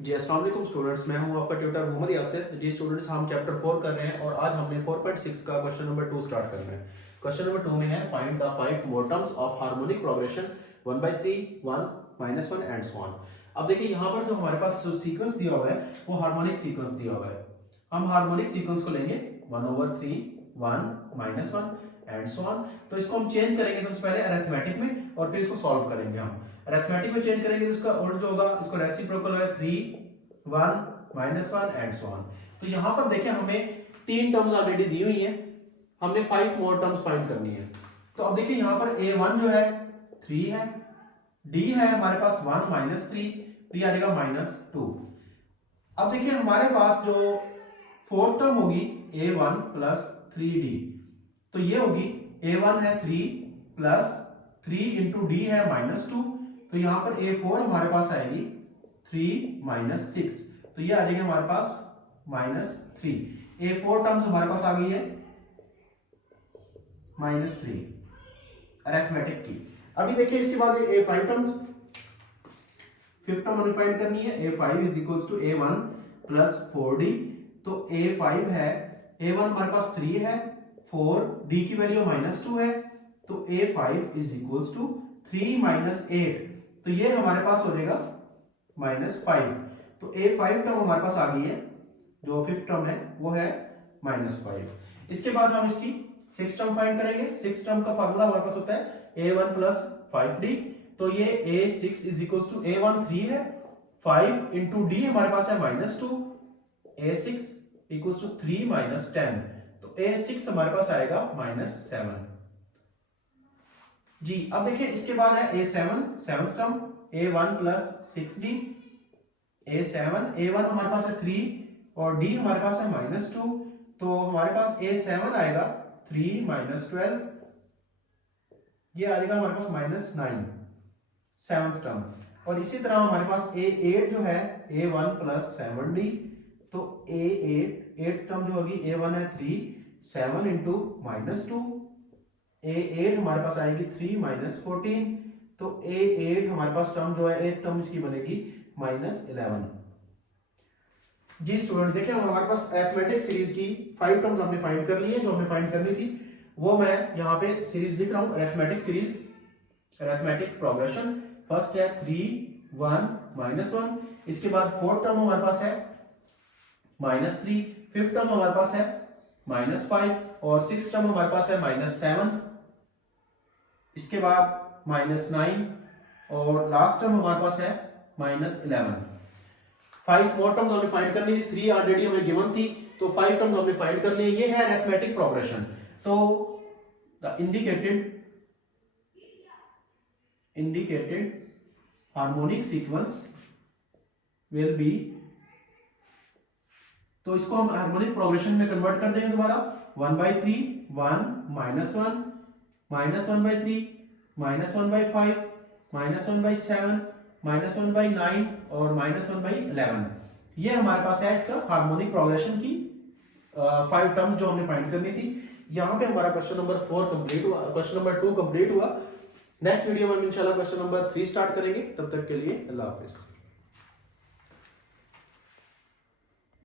जी अस्सलाम वालेकुम स्टूडेंट्स, मैं हूं आपका ट्यूटर मोहम्मद यासिर। जी स्टूडेंट्स, हम चैप्टर 4 कर रहे हैं और आज हमने 4.6 का क्वेश्चन नंबर 2 स्टार्ट करना है। क्वेश्चन नंबर 2 में है find the 5 more terms of harmonic progression 1/3, 1, -1 and so on. अब देखिए यहाँ पर जो हमारे पास जो सीक्वेंस दिया हुआ है वो हार्मोनिक सीक्वेंस दिया हुआ है। हम हार्मोनिक सीक्वेंस को लेंगे 1/3, 1, -1 एंड सो ऑन। तो इसको हम चेंज करेंगे सबसे पहले अरिथमेटिक में और फिर इसको सॉल्व करेंगे। हम अरिथमेटिक में चेंज करेंगे तो इसका उल्ट जो होगा, इसको रेसिप्रोकल है 3, 1, -1 एंड सो ऑन। तो यहां पर देखें हमें 3 टर्म्स ऑलरेडी दी हुई हैं, हमने 5 मोर टर्म्स फाइंड करनी है। तो अब देखिए यहां पर a1 जो है 3 है, d है हमारे पास 1 -3, तो ये आ जाएगा -2। अब देखिए हमारे पास जो फोर्थ टर्म होगी a1 + 3d, तो ये होगी a1 है 3 + 3 × d है -2, तो यहां पर a4 हमारे पास आएगी 3 - 6, तो ये आ जाएगी हमारे पास -3। a4 टर्म्स हमारे पास आ गई है -3 अरिथमेटिक की। अभी देखिए इसके बाद a5 टर्म्स, फिफ्थ टर्म हमें फाइंड करनी है। a5 = a1 + 4d, तो a5 है, a1 हमारे पास 3 है, 4, d की वैल्यू -2 है, तो a5 = 3 - 8, तो ये हमारे पास हो जाएगा -5। तो a5 टर्म हमारे पास आ गई है, जो फिफ्थ टर्म है वो है -5। इसके बाद हम इसकी सिक्स टर्म फाइंड करेंगे। सिक्स टर्म का फार्मूला हमारे पास होता है a1 + 5d, तो ये a6 = a1 3 है, 5 × d हमारे पास है -2, a6 = 3 - 10, तो a6 हमारे पास आएगा -7। जी अब देखिए इसके बाद है a7 seventh term, a1 + 6d, a7 a1 हमारे पास है 3 और d हमारे पास है -2, तो हमारे पास a7 आएगा 3 - 12, ये आ जाएगा हमारे पास -9 सेवंथ टर्म। और इसी तरह हमारे पास a8 जो है a1 + 7d, तो a8 एट टर्म जो होगी, a1 है 3, 7 × -2, a8 हमारे पास आएगी 3 - 14, तो a8 हमारे पास टर्म जो है एक टर्म इसकी बनेगी -11। जी स्टूडेंट देखिए हमारे पास अरिथमेटिक सीरीज की 5 टर्म्स हमने फाइंड कर ली है। जो हमें फाइंड करनी थी वो मैं यहाँ पे सीरीज लिख रहा हूँ, arithmetic series, arithmetic progression. First है 3, 1, -1, इसके बाद फोर्थ टर्म हमारे पास है -3, फिफ्थ टर्म हमारे पास है -5 और सिक्स टर्म हमारे पास है -7, इसके बाद -9 और लास्ट टर्म हमारे पास है -11। 5 मोर टर्म्स हमें फाइंड करनी थी, 3 ऑलरेडी हमें गिवन थी, तो 5 टर्म्स हमने फाइंड कर लिए। ये है अरिथमेटिक प्रोग्रेशन। तो the indicated harmonic sequence will be, तो इसको हम हार्मोनिक प्रोग्रेशन में कन्वर्ट कर देंगे दोबारा। 1/3, 1, -1, -1/3, -1/5, -1/7, -1/9 और -1/11। ये हमारे पास है इसका हार्मोनिक प्रोग्रेशन की 5 टर्म जो हमने फाइंड करनी थी। यहाँ पे हमारा क्वेश्चन नंबर 4 कंप्लीट हुआ, क्वेश्चन नंबर 2 कंप्लीट हुआ। नेक्स्ट वीडियो में हम इंशाल्लाह क्वेश्चन नंबर 3 स्टार्ट करेंगे। तब तक के लिए अल्लाह हाफिज।